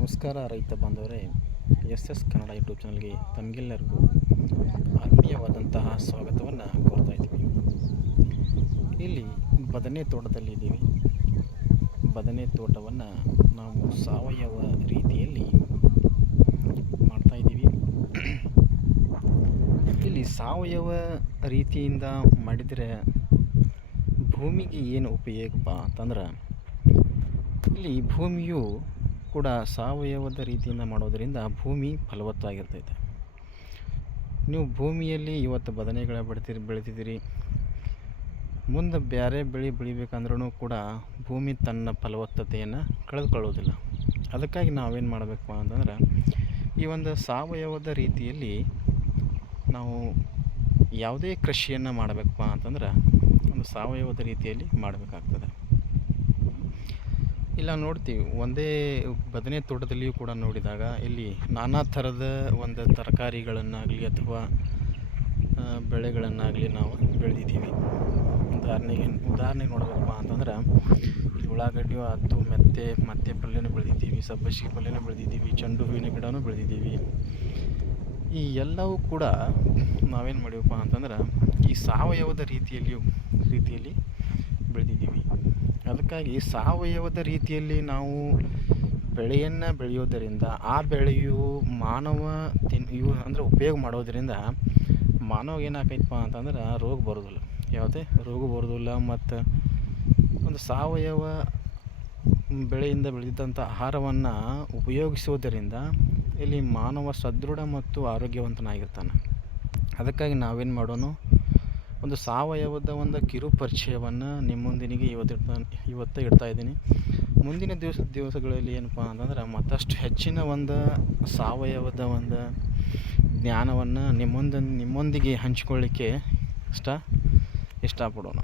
ನಮಸ್ಕಾರ ರೈತ ಬಾಂಧವರೇ, ಎಸ್ ಕನ್ನಡ ಯೂಟ್ಯೂಬ್ ಚಾನಲ್ಗೆ ತಮಗೆಲ್ಲರಿಗೂ ಆತ್ಮೀಯವಾದಂತಹ ಸ್ವಾಗತವನ್ನು ಕೋರ್ತಾ ಇದ್ದೀವಿ. ಇಲ್ಲಿ ಬದನೆ ತೋಟದಲ್ಲಿದ್ದೀವಿ. ಬದನೆ ತೋಟವನ್ನು ನಾವು ಸಾವಯವ ರೀತಿಯಲ್ಲಿ ಮಾಡ್ತಾಯಿದ್ದೀವಿ. ಇಲ್ಲಿ ಸಾವಯವ ರೀತಿಯಿಂದ ಮಾಡಿದರೆ ಭೂಮಿಗೆ ಏನು ಉಪಯೋಗಪ್ಪ ಅಂತಂದ್ರೆ, ಇಲ್ಲಿ ಭೂಮಿಯು ಕೂಡ ಸಾವಯವದ ರೀತಿಯಿಂದ ಮಾಡೋದರಿಂದ ಭೂಮಿ ಫಲವತ್ತಾಗಿರ್ತೈತೆ. ನೀವು ಭೂಮಿಯಲ್ಲಿ ಇವತ್ತು ಬದನೆಗಳ ಬೆಳಿತಿದ್ದೀರಿ, ಮುಂದೆ ಬೇರೆ ಬೆಳಿಬೇಕಂದ್ರೂ ಕೂಡ ಭೂಮಿ ತನ್ನ ಫಲವತ್ತತೆಯನ್ನು ಕಳೆದುಕೊಳ್ಳೋದಿಲ್ಲ. ಅದಕ್ಕಾಗಿ ನಾವೇನು ಮಾಡಬೇಕಪ್ಪ ಅಂತಂದ್ರೆ, ಈ ಒಂದು ಸಾವಯವದ ರೀತಿಯಲ್ಲಿ ನಾವು ಯಾವುದೇ ಕೃಷಿಯನ್ನು ಮಾಡಬೇಕಪ್ಪ ಅಂತಂದ್ರೆ ಒಂದು ಸಾವಯವದ ರೀತಿಯಲ್ಲಿ ಮಾಡಬೇಕಾಗ್ತದೆ. ಇಲ್ಲ ನೋಡ್ತೀವಿ, ಒಂದೇ ಬದನೆ ತೋಟದಲ್ಲಿಯೂ ಕೂಡ ನೋಡಿದಾಗ ಇಲ್ಲಿ ನಾನಾ ಥರದ ಒಂದು ತರಕಾರಿಗಳನ್ನಾಗಲಿ ಅಥವಾ ಬೆಳೆಗಳನ್ನಾಗಲಿ ನಾವು ಬೆಳೆದಿದ್ದೀವಿ. ಉದಾಹರಣೆಗೆ ನೋಡಬೇಕಪ್ಪ ಅಂತಂದ್ರೆ, ಇಲ್ಲಿ ಉಳ್ಳಾಗಡ್ಡಿಯು ಆಯ್ತು, ಮತ್ತೆ ಪಲ್ಯನೂ ಬೆಳೆದಿದ್ದೀವಿ, ಸಬ್ಬಸಿಗೆ ಪಲ್ಯನೂ ಬೆಳೆದಿದ್ದೀವಿ, ಚೆಂಡು ಹೂವಿನ ಗಿಡನೂ ಬೆಳೆದಿದ್ದೀವಿ. ಈ ಎಲ್ಲವೂ ಕೂಡ ನಾವೇನು ಮಾಡಿವಪ್ಪ ಅಂತಂದ್ರೆ ಈ ಸಾವಯವದ ರೀತಿಯಲ್ಲಿ ಬೆಳೆದಿದ್ದೀವಿ. ಅದಕ್ಕಾಗಿ ಸಾವಯವದ ರೀತಿಯಲ್ಲಿ ನಾವು ಬೆಳೆಯನ್ನು ಬೆಳೆಯೋದರಿಂದ ಆ ಬೆಳೆಯು ಮಾನವ ಅಂದರೆ ಉಪಯೋಗ ಮಾಡೋದರಿಂದ ಮಾನವ ಏನಾಕೈತಪ್ಪ ಅಂತಂದ್ರೆ ರೋಗ ಬರೋದಿಲ್ಲ, ಯಾವುದೇ ರೋಗ ಬರೋದಿಲ್ಲ. ಮತ್ತು ಒಂದು ಸಾವಯವ ಬೆಳೆಯಿಂದ ಬೆಳೆದಿದ್ದಂಥ ಆಹಾರವನ್ನು ಉಪಯೋಗಿಸೋದರಿಂದ ಇಲ್ಲಿ ಮಾನವ ಸದೃಢ ಮತ್ತು ಆರೋಗ್ಯವಂತನಾಗಿರ್ತಾನೆ. ಅದಕ್ಕಾಗಿ ನಾವೇನು ಮಾಡೋಣ, ಒಂದು ಸಾವಯವದ ಒಂದು ಕಿರು ಪರಿಚಯವನ್ನು ನಿಮ್ಮ ಮುಂದಿನಿಗೆ ಇವತ್ತು ಇಡ್ತಾ ಇದ್ದೀನಿ. ಮುಂದಿನ ದಿವಸಗಳಲ್ಲಿ ಏನಪ್ಪ ಅಂತಂದ್ರೆ ಮತ್ತಷ್ಟು ಹೆಚ್ಚಿನ ಒಂದು ಸಾವಯವದ ಒಂದು ಜ್ಞಾನವನ್ನು ನಿಮ್ಮೊಂದಿಗೆ ಹಂಚಿಕೊಳ್ಳಿಕ್ಕೆ ಇಷ್ಟಪಡೋಣ.